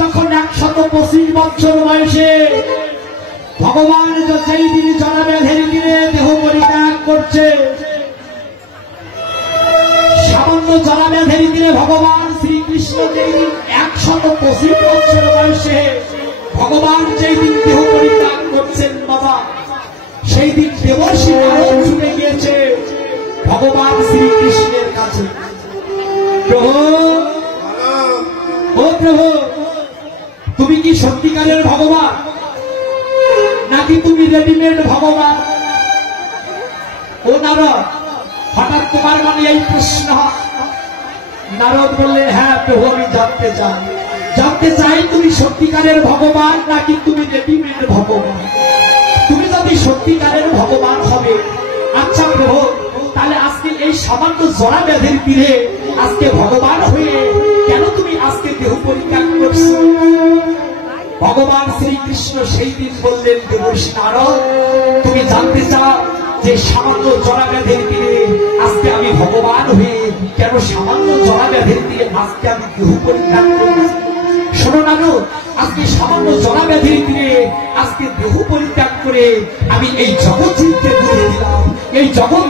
যখন 125 বছর বয়সে ভগবান যেই দিন জরাব্যাধির তীরে দেহ পরিত্যাগ করছে, সামান্য জরাব্যাধির তীরে ভগবান শ্রীকৃষ্ণ যেই দিন 125 বছর বয়সে ভগবান যেই দিন দেহ পরিত্যাগ করছেন বাবা, সেই দিন দেবর্ষি নারদ ছুটে গিয়েছে ভগবান শ্রীকৃষ্ণের কাছে। প্রভু, ও প্রভু, তুমি কি সত্যিকারের ভগবান নাকি তুমি রেডিমেড ভগবান? ও নারদ, হঠাৎ তোমার মনে এই প্রশ্ন? নারদ বললেন, হ্যাঁ প্রভু, আমি জানতে চাই তুমি সত্যিকারের ভগবান নাকি তুমি রেডিমেড ভগবান। তুমি যদি সত্যিকারের ভগবান হবে, আচ্ছা প্রভু, তাহলে আজকে এই সামান্য জরাব্যাধির তীরে আজকে ভগবান হয়ে কেন তুমি আজকে দেহ পরিত্যাগ করছো? ভগবান শ্রীকৃষ্ণ সেই দিন বললেন, দেবর্ষি নারদ, তুমি জানতে চাও যে সামান্য জরাব্যাধির তীরে আজকে আমি ভগবান হয়ে কেন সামান্য জরাব্যাধির তীরে আজকে আমি দেহ পরিত্যাগ করছি? শোনো নারদ, আজকে সামান্য জরাব্যাধির তীরে আজকে দেহ পরিত্যাগ করে আমি এই জগৎ জীবকে বুঝিয়ে দিলাম, এই জগৎ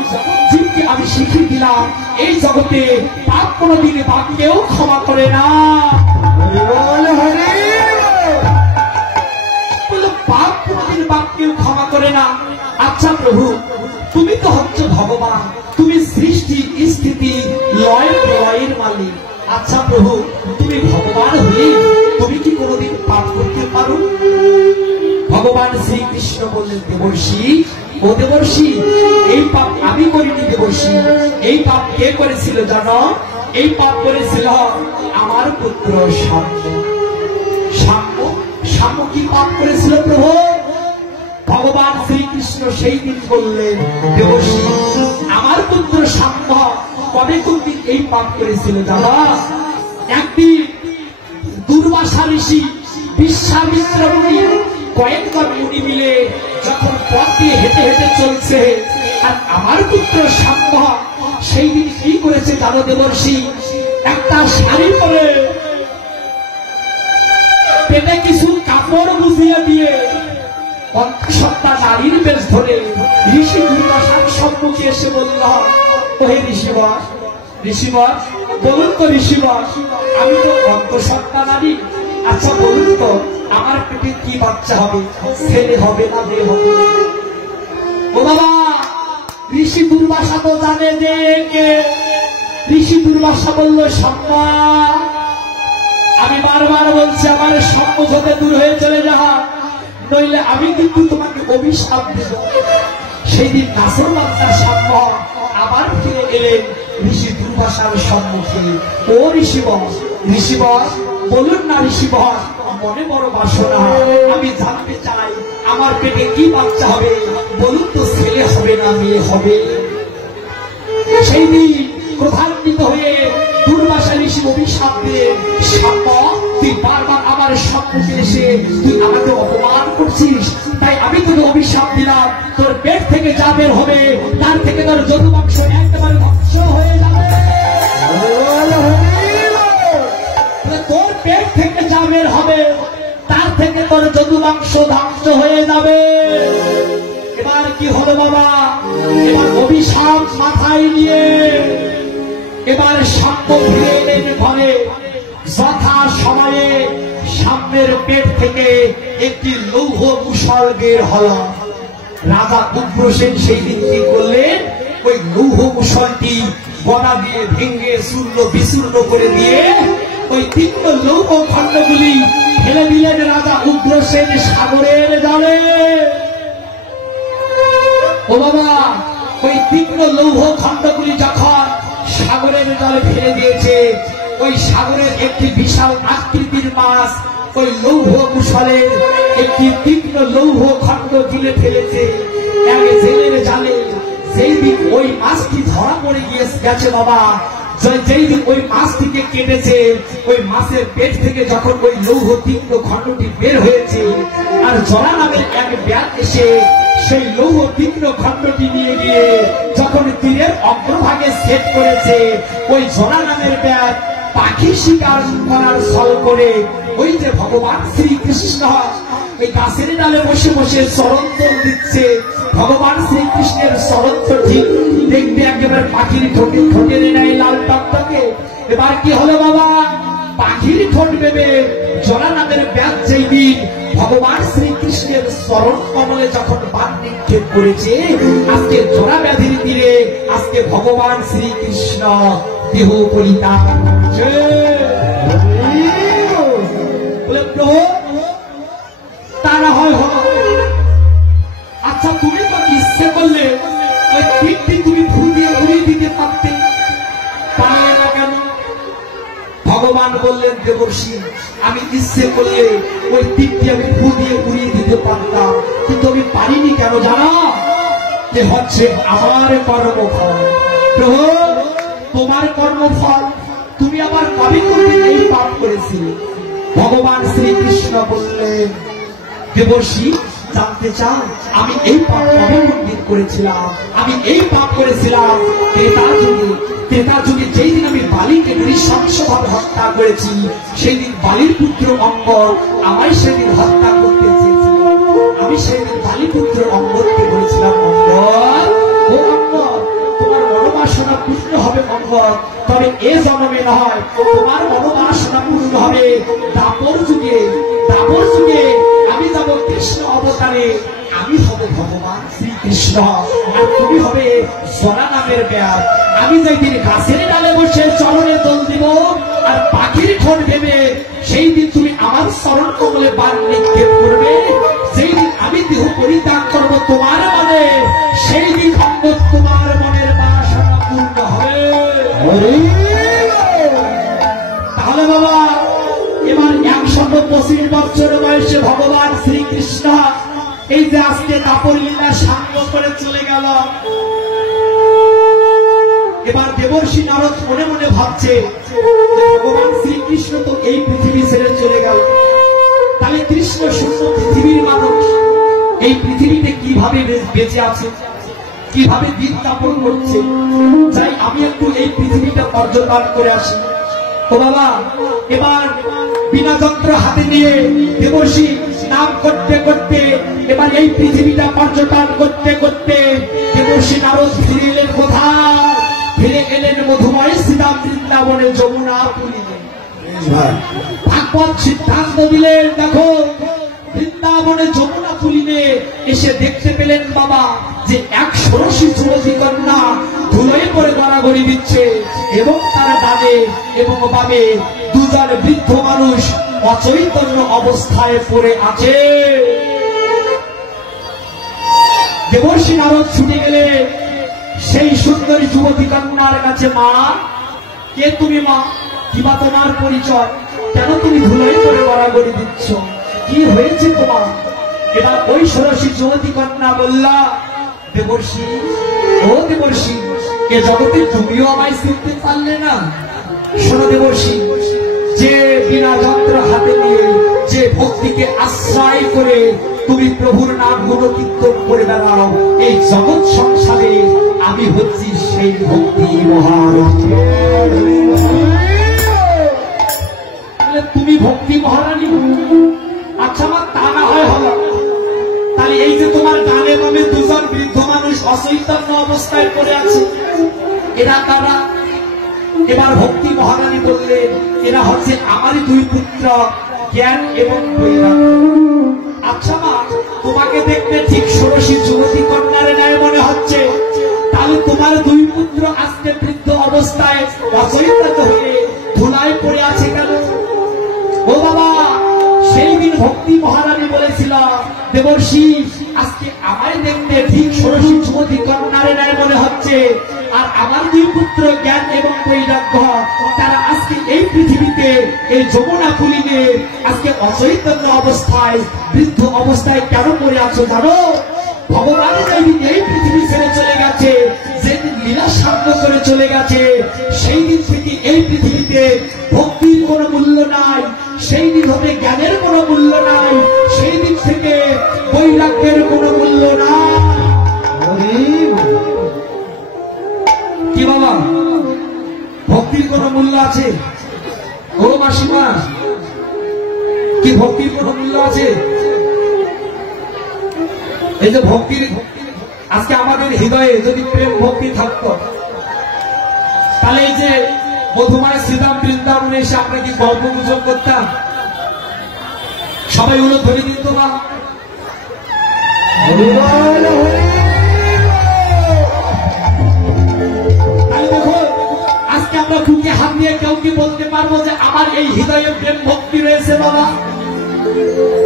জীবকে আমি শিখিয়ে দিলাম, এই জগতে পাপ কোনদিন পাপ কেউ ক্ষমা করে না। পাপ কোনদিন পাপ কেউ ক্ষমা করে না। আচ্ছা প্রভু, তুমি তো হচ্ছে ভগবান, তুমি সৃষ্টি স্থিতি লয় প্রলয়ের মালিক। আচ্ছা প্রভু, তুমি ভগবান হয়ে তুমি কি কোনদিন পাপ করতে পারো? ভগবান শ্রীকৃষ্ণ বললেন, দেবর্ষি, ও দেবর্ষি, এই পাপ আমি করিনি দেবর্ষি, এই পাপ কে করেছিল জানো? এই পাপ করেছিল আমার পুত্র শাম্য। শাম্য কি পাপ করেছিল প্রভু? ভগবান শ্রীকৃষ্ণ সেই দিন বললেন, দেবর্ষি, আমার পুত্র শাম্য কবে কোন দিন এই পাপ করেছিল জানো? একদিন দুর্বাসা ঋষি, বিশ্বামিত্র মুনি, কয়েকজন মুনি মিলে যখন পথ দিয়ে হেঁটে হেঁটে চলছে, আর আমার পুত্র শাম্য সেই দিন কি করেছে জানো দেবর্ষি? একটা শাড়ি পরে পেটে কিছু কাপড় বুঝিয়ে দিয়ে অন্তঃসত্ত্বা নারীর বেশ ধরে ঋষি দুর্বাসার সম্মুখে এসে বলল, ওহে ঋষিবর, ঋষিবর, বলুন তো ঋষিবর, আমি তো অন্তঃসত্ত্বা নারী, আচ্ছা বলুন তো আমার পেটে কি বাচ্চা হবে, ছেলে হবে না মেয়ে হবে? ও বাবা, ঋষি দুর্বাসা তো জানে যে কে। ঋষি দুর্বাসা বলল, শাম্য, আমি বারবার বলছি আমার সম্মুখ হতে দূর হয়ে চলে যাওয়া, নইলে আমি কিন্তু তোমাকে অভিশাপ দেব। সেই দিন নাসর বাচ্চা শাম্য আবার ফিরে এলেন ঋষি দুর্বাসার সম্মুখে। ও ঋষিবর, ঋষিবর, বলুন না ঋষিবর, মনে বড় বাসনা, আমি জানতে চাই আমার পেটে কি বাচ্চা হবে, বলুন তো ছেলে হবে না মেয়ে হবে? সেই দিন ক্রোধান্বিত হয়ে দুর্বাসা ঋষি অভিশাপ দিয়ে, শাম্য, তুই বারবার আমার সম্মুখে এসে তুই আমাকে অপমান করছিস, তাই আমি তোকে অভিশাপ দিলাম, তোর পেট থেকে যা বের হবে তার থেকে তোর যদুবংশ একেবারে ধ্বংস হয়ে যাবে। তোর পেট থেকে যা বের হবে তার থেকে তোর যদুবংশ ধ্বংস হয়ে যাবে। এবার কি হলো বাবা? এবার অভিশাপ মাথায় নিয়ে এবার শাম্য ফিরে এলেন ঘরে। যথা সময়ে সামনের পেট থেকে একটি লৌহ মুষল বের হল। রাজা উগ্রসেন সেই দিন কি করলেন? ওই লৌহ মুষলটি গদা দিয়ে ভেঙে চূর্ণ বিচূর্ণ করে দিয়ে ওই তীক্ষ্ণ লৌহ খণ্ডগুলি ফেলে দিলেন রাজা উগ্রসেন সাগরের জলে। ও বাবা, ওই তীক্ষ্ণ লৌহ খণ্ডগুলি যখন সাগরের জলে ফেলে দিয়েছে, ওই সাগরের একটি বিশাল আকৃতির মাছ ওই লৌহ মুষলের একটি তীক্ষ্ণ লৌহ খণ্ড তুলে ফেলেছে এক জেলের জালে। যেই দিন ওই মাছটি ধরা পড়ে গেছে বাবা, যেই দিন ওই মাছটিকে কেটেছে, ওই মাছের পেট থেকে যখন ওই লৌহ তীক্ষ্ণ খণ্ডটি বের হয়েছে, আর জরা নামের এক ব্যাগ এসে সেই লৌহ তীক্ষ্ণ খণ্ডটি নিয়ে গিয়ে যখন তীরের অগ্রভাগে সেট করেছে, ওই জরা নামের ব্যাগ পাখি শিকার করার ছল করে ওই যে ভগবান শ্রীকৃষ্ণ ওই গাছের ডালে বসে বসে চরণতল দিচ্ছে। ভগবান শ্রীকৃষ্ণের চরণতল ঠিক দেখতে একেবারে পাখির ঠোঁটের নেয় লাল টকটকে। এবার কি হলো বাবা, পাখির ঠোঁট ভেবে জলা নামের ব্যাস যেই দিন ভগবান শ্রীকৃষ্ণের চরণ কমলে যখন বাদ নিক্ষেপ করেছে, আজকে জলা ব্যাধির তীরে আজকে ভগবান শ্রীকৃষ্ণ দেহ পরিত্যাগ করছে। বলে প্রভু তা না হয় হলো, আচ্ছা তুমি তো ইচ্ছে করলে ওই তীরটি তুমি ফু দিয়ে উড়িয়ে দিতে পারতে, পারলে না কেন? ভগবান বললেন দেবর্ষি আমি ইচ্ছে করলে ওই তীরটি আমি ফু দিয়ে উড়িয়ে দিতে পারতাম, কিন্তু আমি পারিনি কেন জানো? যে হচ্ছে আমার কর্মফল। প্রভু তোমার কর্মফল তুমি আবার কবে করবে এই পাপ করেছিলে? ভগবান শ্রীকৃষ্ণ বললেন দেবর্ষি জানতে চাও আমি এই পাপ কবে মন্দির করেছিলাম? আমি এই পাপ করেছিলাম ত্রেতা যুগে যেই দিন আমি বালিকে নৃশংসভাবে হত্যা করেছি, সেই দিন বালির পুত্র অঙ্গ আমায় সেদিন হত্যা করতে চেয়েছিল। আমি সেদিন বালিপুত্র অঙ্গদকে বলেছিলাম অঙ্গ ও অঙ্গ তোমার মনোবাসনা পূর্ণ হবে অঙ্গ, তবে এ জন্মে নয়, তোমার মনোবাসনা পূর্ণ হবে দাপর যুগে। দাপর যুগে আমি যাব কৃষ্ণ অবতারে, আমি হব ভগবান শ্রীকৃষ্ণ আর তুমি হবে জরা নামের ব্যাস। আমি যেদিন গাছের ডালে বসে চরণে দোল দিব আর পাখির ঠোঁট ভেবে সেই দিন তুমি আমার চরণ কমলে বান নিক্ষেপ করবে, সেই দিন আমি দেহ পরিত্যাগ করব তোমার মনে, সেই দিন অঙ্গ তোমার মনের বাসনা পূর্ণ হবে। তাহলে বাবা এবার 125 বছর বয়সে ভগবান শ্রীকৃষ্ণ এই যে আজকে দাপর লীলা সাঙ্গ করে চলে গেল। এবার দেবর্ষি নারদ মনে মনে ভাবছে ভগবান শ্রীকৃষ্ণ তো এই পৃথিবী ছেড়ে চলে গেল, তাহলে কৃষ্ণ শূন্য পৃথিবীর মানুষ এই পৃথিবীতে কিভাবে বেঁচে আছে, কিভাবে দিন যাপন করছে, যাই আমি একটু এই পৃথিবীটা পর্যটন করে আসি। ও বাবা এবার বিনা যন্ত্র হাতে নিয়ে দেবর্ষি নাম করতে করতে এবার এই পৃথিবীটা পর্যটন করতে করতে দেবর্ষি নারদ ফিরে এলেন কোথায়? ফিরে এলেন মধুময় শ্রীরাম বৃন্দাবনে যমুনা পুরীতে। ভাগবত সিদ্ধান্ত দিলেন দেখো বৃন্দাবনে যমুনা পুরীতে এসে দেখতে পেলেন বাবা যে এক ষোড়শী যুবতী কন্যা ধুলোয় পড়ে গড়াগড়ি দিচ্ছে এবং তার ডানে এবং বামে দুজন বৃদ্ধ মানুষ অচৈতন্য অবস্থায় পড়ে আছে। দেবর্ষি নারদ ছুটে গেলে সেই সুন্দরী যুবতী কন্যার কাছে, মা কে তুমি? মা কিবা তোমার পরিচয়? কেন তুমি ধুলোয় পড়ে গড়াগড়ি দিচ্ছ? কি হয়েছে তোমার? এটা ওই ষোড়শী যুবতী কন্যা বললা, দেবর্ষি ও দেবর্ষি এ জগতে তুমিও আমায় চিনতে পারলে না? শোনো দেবর্ষি, যে বিনা যন্ত্র হাতে নিয়ে যে ভক্তিকে আশ্রয় করে তুমি প্রভুর নাম গুণকীর্তন করে বেড়াও, এই জগৎ সংসারে আমি হচ্ছি সেই ভক্তি মহারানী। তুমি ভক্তি মহারানী? আচ্ছা মা তা না হয় হলো, তাহলে এই যে তোমার ডানে বামে দুজন বৃদ্ধ মানুষ অচৈতন্য অবস্থায় পড়ে আছে, এরা কারা? এবার ভক্তি মহারানী বললেন এরা হচ্ছে আমারই দুই পুত্র জ্ঞান এবং বৈরাগ্য। আচ্ছা মা তোমাকে দেখতে ঠিক ষোড়শী যুবতী কন্যার ন্যায় মনে হচ্ছে, তাহলে তোমার দুই পুত্র আজকে বৃদ্ধ অবস্থায় অচৈতন্য হয়ে ধুলায় পড়ে আছে কেন? ও বাবা সেই দিন ভক্তি মহারানী বলেছিল দেবর্ষি আজকে আমায় দেখতে ঠিক ষোড়শী যুবতী কন্যার ন্যায় মনে হচ্ছে, আর আমার দুই পুত্র জ্ঞান এবং বৈরাগ্য তারা আজকে এই পৃথিবীতে এই যমুনা পুরীতে আজকে অচৈতন্য অবস্থায় বৃদ্ধ অবস্থায় কেন পড়ে আছো জানো? ভগবান যেদিন এই পৃথিবী ছেড়ে চলে গেছে, যেদিন লীলা সাধ্য করে চলে গেছে, সেই দিন থেকে এই পৃথিবীতে ভক্তির কোনো মূল্য নাই, সেই দিন হবে জ্ঞানের কোনো মূল্য নাই, সেই দিন থেকে বৈরাগ্যের কোনো মূল্য নাই। কি বাবা ভক্তির কোনো মূল্য আছে? ও মাসিমা কি ভক্তির কোনো মূল্য আছে? এই যে ভক্তির, আজকে আমাদের হৃদয়ে যদি প্রেম ভক্তি থাকতো, তাহলে এই যে মধুমায় শ্রীরাম বৃন্দাবনে এসে আমরা কি গল্প গুজব করতাম? সবাই উলো ধরে দিত না? তাহলে দেখো, আজকে আমরা বুকে হাত দিয়ে কেউ কি বলতে পারবো যে আমার এই হৃদয়ে প্রেম ভক্তি রয়েছে? বাবা,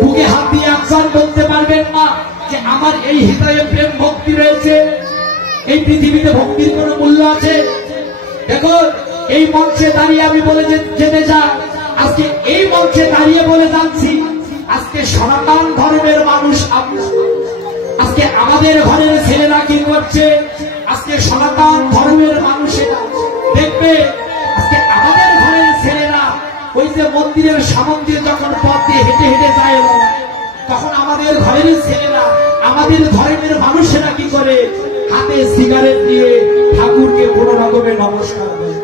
বুকে হাত দিয়ে একজন বলতে পারবেন না যে আমার এই হৃদয়ে প্রেম ভক্তি রয়েছে? এই পৃথিবীতে ভক্তির কোনো মূল্য আছে? দেখো, এই মঞ্চে দাঁড়িয়ে আমি বলে যেতে চাই, আজকে এই মঞ্চে দাঁড়িয়ে বলে যাচ্ছি, আজকে সনাতন ধর্মের মানুষ, আজকে আমাদের ঘরের ছেলেরা কি করছে? আজকে সনাতন ধর্মের মানুষেরা দেখবে, আজকে আমাদের ঘরের ছেলেরা ওই যে মন্দিরের সামন দিয়ে যখন পথ দিয়ে হেঁটে হেঁটে যায়, তখন আমাদের ঘরের ছেলেরা, আমাদের ধর্মের মানুষেরা কি করে? হাতে সিগারেট দিয়ে ঠাকুরকে কোনো রকমের নমস্কার করে।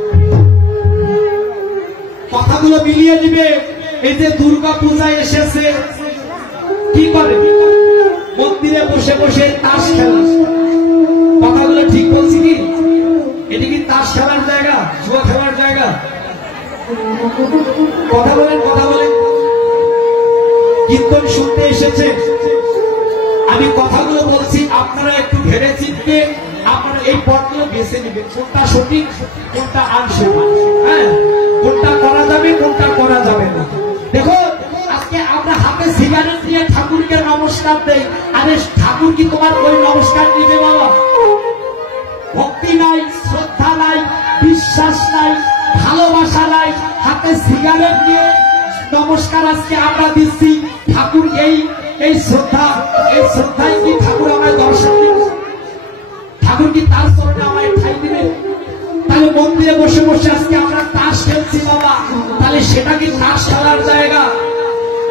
কথাগুলো মিলিয়ে দিবে। এই যে দুর্গা পূজায় এসেছে, কি করে? মন্দিরে বসে বসে তাস খেলা। কথাগুলো ঠিক বলছি কি? এটি কি তাস খেলার জায়গা, জুয়া খেলার জায়গা? কথা বলেন, কথা বলেন। কীর্তন শুনতে এসেছে, আমি কথাগুলো বলছি, আপনারা একটু ভেবে চিনতে আপনারা এই পথগুলো বেছে নেবেন, কোনটা সঠিক কোনটা আনসঠিক, হ্যাঁ, কোনটা করা যাবে কোনটা করা যাবে না। দেখো, আজকে আমরা হাতে সিগারেট দিয়ে ঠাকুরকে নমস্কার দেই, আরে ঠাকুর কি তোমার ওই নমস্কার দিবে? বাবা, ভক্তি নাই, শ্রদ্ধা নাই, বিশ্বাস নাই, ভালোবাসা নাই, হাতে সিগারেট দিয়ে নমস্কার আজকে আমরা দিচ্ছি। ঠাকুর এই শ্রদ্ধায় কি ঠাকুর আমায় দর্শন দিবে? ঠাকুর কি তার চরণে আমায় ঠাই দিবে? তাহলে মন্দিরে বসে বসে আজকে আমরা তাস খেলছি বাবা, তাহলে সেটা কি তাস খেলার জায়গা?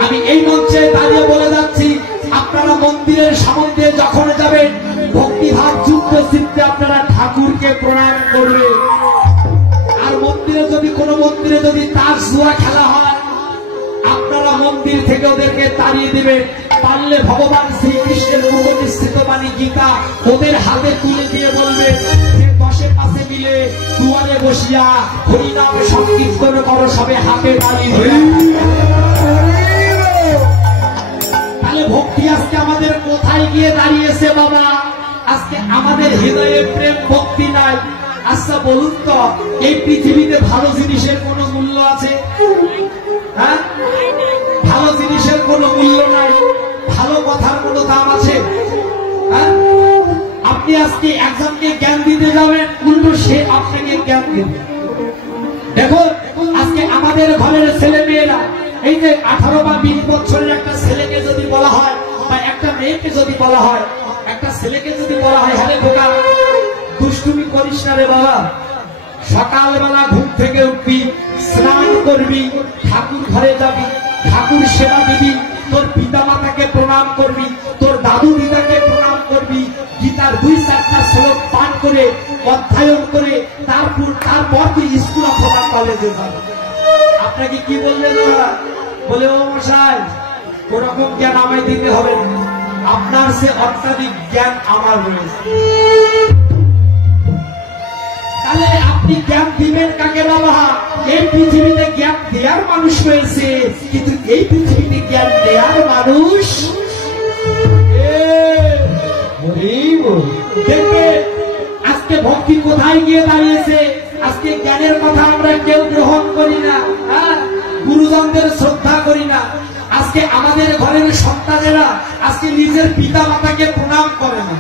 আমি এই মঞ্চে দাঁড়িয়ে বলে যাচ্ছি, আপনারা মন্দিরের সামনে দিয়ে যখন যাবেন, ভক্তিভাব যুক্ত চিত্তে আপনারা ঠাকুরকে প্রণাম করবে। আর মন্দিরে যদি কোনো মন্দিরে যদি তাস জুয়া খেলা হয়, আপনারা মন্দির থেকে ওদেরকে তাড়িয়ে দিবেন। পারলে ভগবান শ্রীকৃষ্ণের মুখনিসৃত বাণী গীতা ওদের হাতে তুলে দিয়ে বলবে যে 10 পাশে মিলে দুয়ারে বসিয়া হরিনাম সংকীর্তন করো, সবে হাতে তালি ধরে। তাহলে ভক্তি আজকে আমাদের কোথায় গিয়ে দাঁড়িয়েছে বাবা? আজকে আমাদের হৃদয়ে প্রেম ভক্তি নাই। আচ্ছা বলুন তো, এই পৃথিবীতে ভালো জিনিসের কোনো মূল্য আছে? হ্যাঁ, ভালো জিনিসের কোনো মূল্য নাই, ভালো কথার কোনো দাম আছে? হ্যাঁ, আপনি আজকে একজনকে জ্ঞান দিতে যাবেন, উল্টো সে আপনাকে জ্ঞান দেবে। দেখো, আজকে আমাদের ঘরের ছেলে মেয়েরা, এই যে 18 বা 20 বছরের একটা ছেলেকে যদি বলা হয়, বা একটা মেয়েকে যদি বলা হয়, একটা ছেলেকে যদি বলা হয়, হ্যাঁ বোকা, দুষ্টুমি করিস না রে বাবা, সকালবেলা ঘুম থেকে উঠবি, স্নান করবি, ঠাকুর ঘরে যাবি, ঠাকুর সেবা দিবি, তোর পিতা মাতাকে প্রণাম করবি, তোর দাদু দিদাকে প্রণাম করবি, গীতার 2-4টা শ্লোক পাঠ করে অধ্যয়ন করে তারপর তুই স্কুল অথবা কলেজে যাবি। আপনাকে কি বললেন ওরা? বলে, ও মশাই, ওরকম জ্ঞান আমায় দিতে হবে না, আপনার সে অত্যাধিক জ্ঞান আমার রয়েছে। তাহলে আপনি জ্ঞান দিবেন কাকে বাবা? এই পৃথিবীতে জ্ঞান দেওয়ার মানুষ রয়েছে, কিন্তু এই পৃথিবীতে জ্ঞান দেওয়ার মানুষ দেখবে আজকে ভক্তি কোথায় গিয়ে দাঁড়িয়েছে। আজকে জ্ঞানের কথা আমরা কেউ গ্রহণ করি না, হ্যাঁ, গুরুজনদের শ্রদ্ধা করি না। আজকে আমাদের ঘরের সন্তানেরা আজকে নিজের পিতা মাতাকে প্রণাম করে না,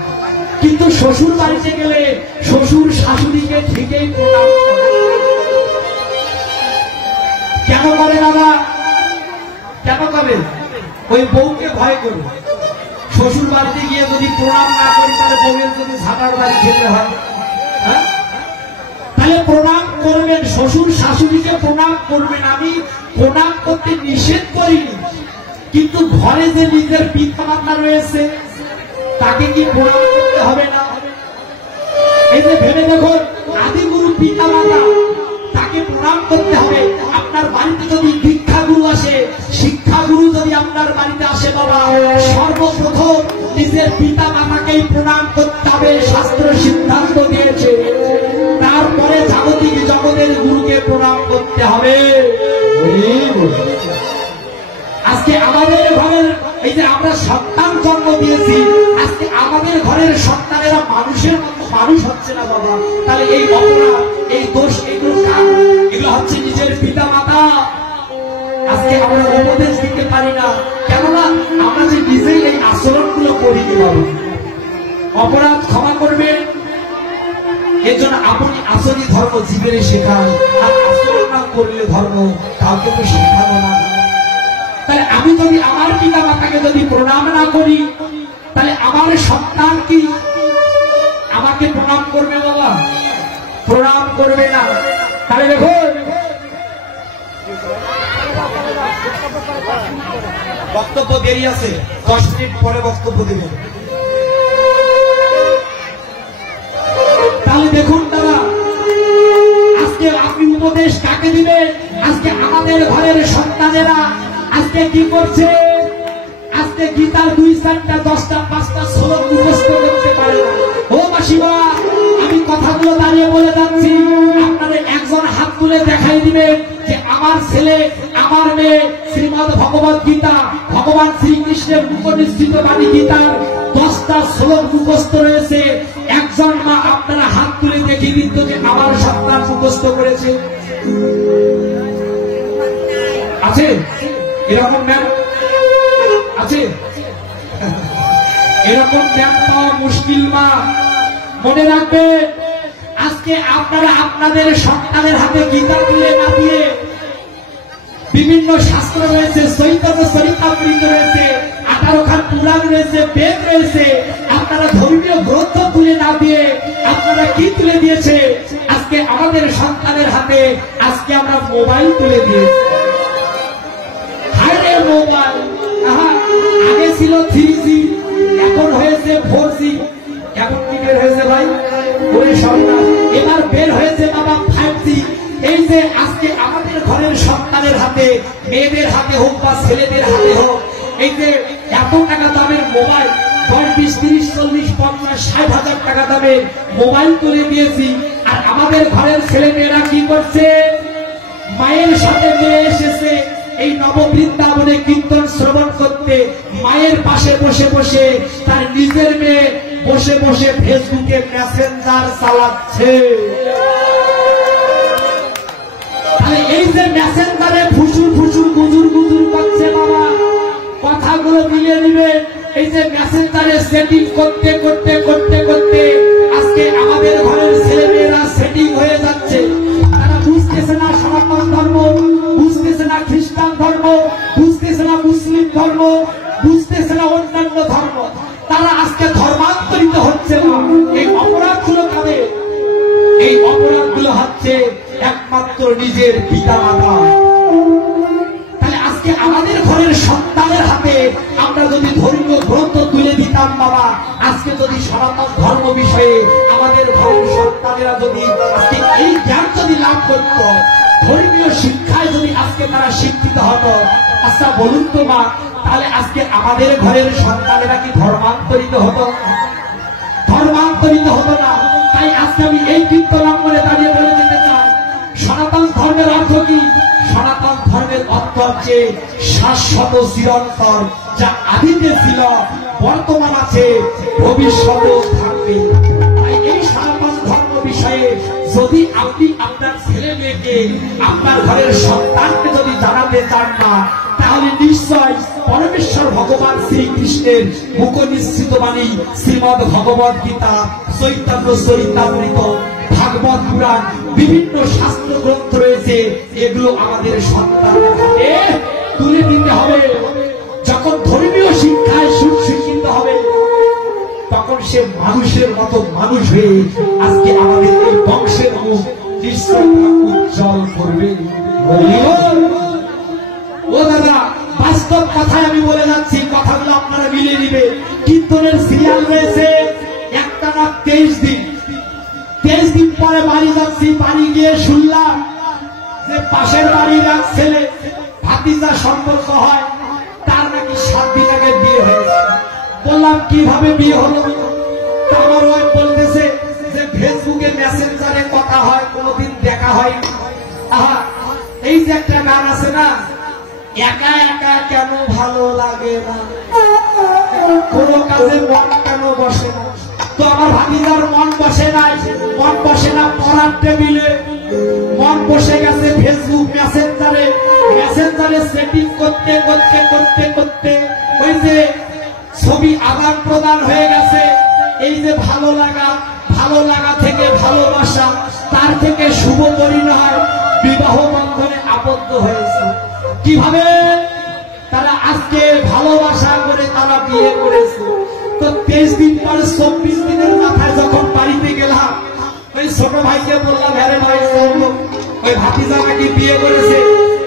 কিন্তু শ্বশুর বাড়িতে গেলে শ্বশুর শাশুড়িকে ঠিকই প্রণাম করে। কেন করে বাবা? কেন করে? ওই বউকে ভয় করে। শ্বশুর বাড়িতে গিয়ে যদি প্রণাম না করি, তাহলে বউয়ের যদি ঝাঁটার বাড়ি খেতে হয়, হ্যাঁ, তাহলে প্রণাম করবেন, শ্বশুর শাশুড়িকে প্রণাম করবেন। আমি প্রণাম করতে নিষেধ করিনি, কিন্তু ঘরে যে নিজের পিতা মাতা রয়েছে তাকে কি প্রণাম করতে হবে না? এই যে ভেবে দেখুন, আদিগুরু পিতা মাতা, তাকে প্রণাম করতে হবে। আপনার বাড়িতে যদি দীক্ষা গুরু আসে, শিক্ষা গুরু আপনার বাড়িতে আসে বাবা, সর্বপ্রথম নিজের পিতা মাতাকেই প্রণাম করতে হবে, শাস্ত্র সিদ্ধান্ত দিয়েছে। তারপরে জাগতিক জগতের গুরুকে প্রণাম করতে হবে। আজকে আমাদের ঘরের এই যে আমরা সন্তান জন্ম দিয়েছি, আজকে আমাদের ঘরের সন্তানেরা মানুষের মতো মানুষ হচ্ছে না বাবা। তাহলে এই অপরাধ, এই দোষ, এগুলো কার? এগুলো হচ্ছে নিজের পিতা মাতা। আজকে আমরা উপদেশ দিতে পারি না, কেননা আমরা যে নিজেই এই আচরণগুলো করি। বাবা অপরাধ ক্ষমা করবে, এর জন্য আপনি আসরি ধর্ম জীবনে শেখান, আর আচরণ না করলে ধর্ম কাউকে তো শেখানো না। তাহলে আমি যদি আমার পিতা মাতাকে যদি প্রণাম না করি, তাহলে আমার সন্তান কি আমাকে প্রণাম করবে? বাবা প্রণাম করবে না। তাহলে দেখুন বক্তব্য দেরি আছে, 10 মিনিট পরে বক্তব্য দেবেন। তাহলে দেখুন দাদা, আজকে আপনি উপদেশ কাকে দিবেন? আজকে আমাদের ঘরের সন্তানেরা আজকে কি করছে? আজকে গীতার 2, 4, 10, 5টা শ্লোক মুখস্থ করতে পারে না। ও মাসিমা, আমি কথাগুলো দাঁড়িয়ে বলে যাচ্ছি, আপনাদের একজন হাত তুলে দেখাই দিবেন যে আমার ছেলে, আমার মেয়ে শ্রীমদ ভগবত গীতা, ভগবান শ্রীকৃষ্ণের মুখনিসৃত বাণী গীতার 10টা শ্লোক মুখস্থ রয়েছে। একজন মা আপনারা হাত তুলে দেখিয়ে দিত যে আমার সন্তান মুখস্থ করেছে। আছে এরকম ম্যাম? আছে এরকম ম্যাম পাওয়া মুশকিল মা। মনে রাখবে, আজকে আপনারা আপনাদের সন্তানের হাতে গীতা তুলে না দিয়ে, বিভিন্ন শাস্ত্র রয়েছে, চৈতন্য চরিতামৃত রয়েছে, 18 খান পুরাণ রয়েছে, বেদ রয়েছে, আপনারা ধর্মীয় গ্রন্থ তুলে না দিয়ে আপনারা কি তুলে দিয়েছে? আজকে আমাদের সন্তানের হাতে আজকে আমরা মোবাইল তুলে দিয়েছি। হায়রে মোবাইল! আগে ছিল 3G, এখন হয়েছে 4G। এখন কি বের হয়েছে ভাই? ওরে সন্তান, এবার বের হয়েছে বাবা 5G। এই যে আজকে আমাদের ঘরের সন্তানের হাতে, মেয়েদের হাতে হোক বা ছেলেদের হাতে হোক, এই যে এত টাকা দামের মোবাইল, 10, 20, 30, 40, 50, 60,000 টাকা দামের মোবাইল তুলে দিয়েছি। আর আমাদের ঘরের ছেলে মেয়েরা কি করছে? মায়ের সাথে মেয়ে এসেছে এই নববৃন্দাবনে কীর্তন শ্রবণ করতে, মায়ের পাশে বসে বসে তার নিজের মেয়ে বসে বসে ফেসবুকে মেসেঞ্জার চালাচ্ছে। এই যে মেসেঞ্জারে ফুসুর ফুসুর গুজুর গুজুর করছে বাবা, কথাগুলো মিলিয়ে নিবে। এই যে মেসেঞ্জারে সেটিং করতে করতে করতে করতে আজকে আমাদের ঘরের ছেলে মেয়েরা সেটিং হয়ে যাচ্ছে। তারা বুঝতেছে না সনাতন ধর্ম, বুঝতেছে না খ্রিস্টান ধর্ম, বুঝতেছে না মুসলিম ধর্ম, বুঝতেছে না অন্যান্য ধর্ম। তারা আজকে ধর্মান্তরিত হচ্ছে না। এই অপরাধগুলো কাদের? এই অপরাধগুলো হচ্ছে একমাত্র নিজের পিতা মাতা। তাহলে আজকে আমাদের ঘরের সন্তানের হাতে আমরা যদি ধর্মীয় গ্রন্থ তুলে দিতাম বাবা, আজকে যদি সনাতন ধর্ম বিষয়ে আমাদের ঘরের সন্তানেরা যদি আজকে এই জ্ঞান যদি লাভ করত, ধর্মীয় শিক্ষায় যদি আজকে তারা শিক্ষিত হতো, আচ্ছা বলুন তো মা, তাহলে আজকে আমাদের ঘরের সন্তানেরা কি ধর্মান্তরিত হতো? ধর্মান্তরিত হতো না। তাই আজকে আমি এই কীর্তনাঙ্গনে দাঁড়িয়ে বলে যেতে চাই, সনাতন ধর্মের অর্থ কি? সনাতন ধর্মের অর্থ হচ্ছে শাশ্বত চিরন্তন, যা আদিতে ছিল, বর্তমান আছে, ভবিষ্যতেও থাকবে। তাই এই সনাতন ধর্ম বিষয়ে যদি আপনি আপনার ছেলে মেয়েকে, আপনার ঘরের সন্তানকে যদি জানাতে চান না, তাহলে নিশ্চয় পরমেশ্বর ভগবান শ্রীকৃষ্ণের মুখনিসৃত বাণী শ্রীমদ ভগবত গীতা, চৈতন্য চরিতামৃত, ভাগবত পুরাণ, বিভিন্ন শাস্ত্র গ্রন্থ রয়েছে, এগুলো আমাদের সন্তানের হাতে তুলে দিতে হবে। যখন ধর্মীয় শিক্ষায় সুশিক্ষিত হবে, তখন সে মানুষের মতো মানুষ হয়ে আজকে আমাদের এই বংশের মুখ নিশ্চয় উজ্জ্বল করবে। ও দাদা, বাস্তব কথায় আমি বলে যাচ্ছি, কথাগুলো আপনারা মিলিয়ে নিবে। কীর্তনের সিরিয়াল রয়েছে একটানা 23 দিন। 23 দিন পরে বাড়ি যাচ্ছি, বাড়ি গিয়ে শুনলাম যে পাশের বাড়ির এক ছেলে ভাতিজা সম্পর্ক হয়, তার নাকি বললাম কিভাবে বিয়ে হলো? আমার ওয়াইফ বলতেছে যে ফেসবুকে মেসেঞ্জারে কথা হয়, কোনোদিন দেখা হয়। আহা, এই যে একটা গান আছে না, একা একা কেন ভালো লাগে না, কোনো কাজে মন কেন বসে না। তো আমার ভাতিজার মন বসে নাই, মন বসে না পড়ার টেবিলে, মন বসে গেছে ফেসবুক মেসেঞ্জারে। মেসেঞ্জারে সেটিং করতে করতে করতে করতে ওই যে ছবি আদান প্রদান হয়ে গেছে। এই যে ভালো লাগা, ভালো লাগা থেকে ভালোবাসা, তার থেকে শুভ পরিণয় বিবাহ বন্ধনে আবদ্ধ হয়েছে। কিভাবে? তারা আজকে ভালোবাসা করে তারা বিয়ে করেছে। তো 23 দিন পর 24 দিনের মাথায় যখন বাড়িতে গেলাম, ওই ছোট ভাইকে বললাম, আরে ভাই ওই ভাতিজা নাকি বিয়ে করেছে,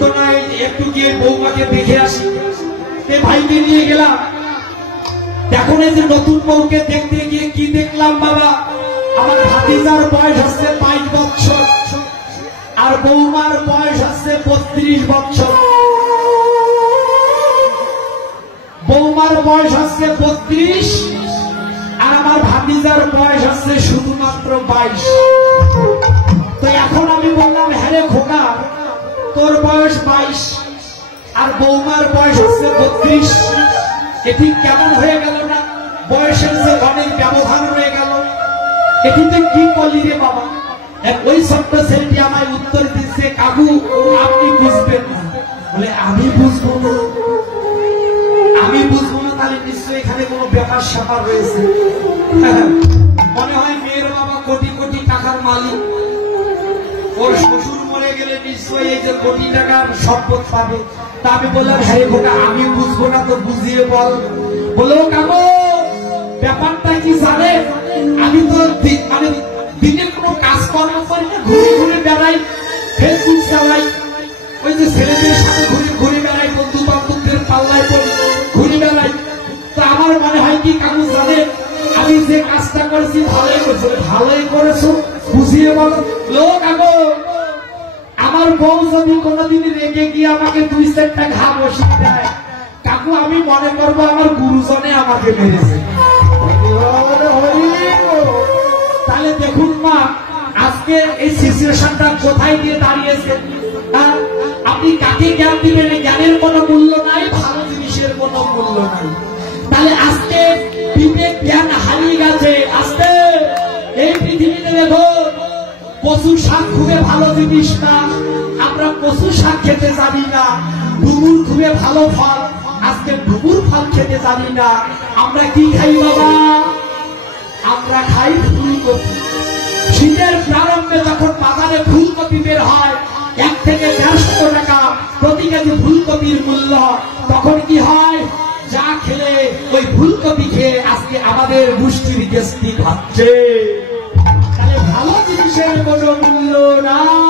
তো নয় একটু গিয়ে বৌমাকে দেখে আসি। এই ভাইকে নিয়ে গেলাম। দেখুন এই যে নতুন বউকে দেখতে গিয়ে কি দেখলাম বাবা, আমার ভাতিজার বয়স হচ্ছে 22 বছর আর বৌমার বয়স হচ্ছে 32 বছর। বৌমার বয়স হচ্ছে 32 আর আমার ভাতিজার বয়স হচ্ছে শুধুমাত্র 22। তো এখন আমি বললাম, হ্যাঁ রে খোকা, তোর বয়স 22 আর বৌমার বয়স হচ্ছে 32, এটি কেমন হয়ে গেল না? বয়সের যে অনেক ব্যবধান রয়ে গেল, এটিতে কি করলি রে বাবা? ওই ছোট্ট ছেলেটি আমায় উত্তর দিচ্ছে, কাকু আপনি বুঝবেন না। বলে আমি বুঝবো না? আমি বুঝবো না? তাহলে নিশ্চয়ই এখানে কোনো ব্যাপার স্যাপার রয়েছে। মনে হয় মেয়ের বাবা কোটি কোটি টাকার মালিক, ওর শ্বশুর মরে গেলে নিশ্চয়ই এই যে কোটি টাকার সম্পদ পাবে। তা আমি বললাম, হ্যাঁ খোকা আমি বুঝবো না, তো বুঝিয়ে বল। বলো কাকু ব্যাপারটা কি জানে? আমি তো মানে দিনে কোনো কাজকর্ম করি না, ঘুরে ঘুরে বেড়াই, ফেসবুক চালাই, ওই যে ছেলেদের সাথে ঘুরে ঘুরে বেড়াই, বন্ধু বান্ধবদের পাল্লায় পড়ি, ঘুরে বেড়াই। তো আমার মনে হয় কি কাকু জানে আমি যে কাজটা করেছি ভালোই করেছো? ভালোই করেছো, বুঝিয়ে বলো। লোক কাকু আমার বউ যদি কোনোদিন রেগে গিয়ে আমাকে 2-4টা ঘা বসিয়ে দেয়, কাকু আমি মনে করবো আমার গুরুজনে আমাকে মেরেছে। তাহলে দেখুন মা, আজকে এই সিচুয়েশনটা কোথায় গিয়ে দাঁড়িয়েছে। আপনি কাকে জ্ঞান দিবেন? জ্ঞানের কোনো মূল্য নাই, ভালো জিনিসের কোনো মূল্য নাই। তাহলে আজকে বিবেক জ্ঞান হারিয়ে গেছে। আজকে এই পৃথিবীতে দেখো কচু শাক খুবই ভালো জিনিস না, আমরা কচু শাক খেতে জানি না। ডুমুর খুবই ভালো ফল, আজকে ডুমুর ফল খেতে জানি না। আমরা কি খাই বাবা? আমরা খাই ফুলকপি। শীতের প্রারম্ভে যখন বাজারে ফুলকপি বের হয় 1 থেকে 150 টাকা প্রতি কেজি ফুলকপির মূল্য, তখন কি হয়? যা খেলে ওই ফুলকপি খেয়ে আজকে আমাদের পুষ্টির গ্যাস্ট্রিক হচ্ছে। তাহলে ভালো জিনিসের কোনো মূল্য নাই।